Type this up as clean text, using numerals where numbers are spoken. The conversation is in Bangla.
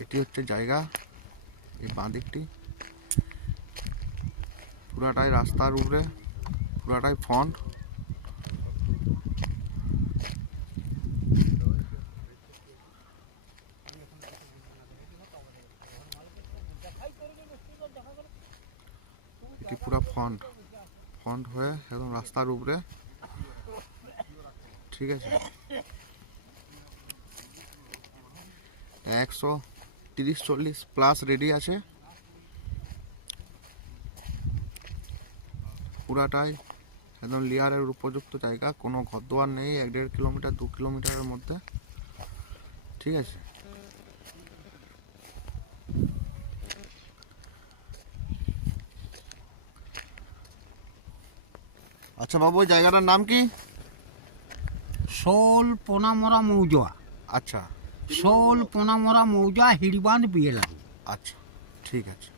এটি হচ্ছে জায়গা, এই বাঁ দিকটি পুরাটাই রাস্তার উপরে, পুরাটাই ফ্রন্ট। এটি পুরা ফ্রন্ট হয়ে একদম রাস্তার উপরে, ঠিক আছে। 130-40 প্লাস রেডি আছে। পুরাটাই একদম লেয়ারের উপযুক্ত জায়গা, কোনো ঘরদোয়ার নেই। 1-1.5 কিলোমিটার 2 কিলোমিটারের মধ্যে, ঠিক আছে। আচ্ছা বাবু, ওই জায়গাটার নাম কি? শোল পোনামরা মৌজা। আচ্ছা শোল পোনামরা মৌজা, হিড়বাঁধ, বিয়েলারি। আচ্ছা, ঠিক আছে।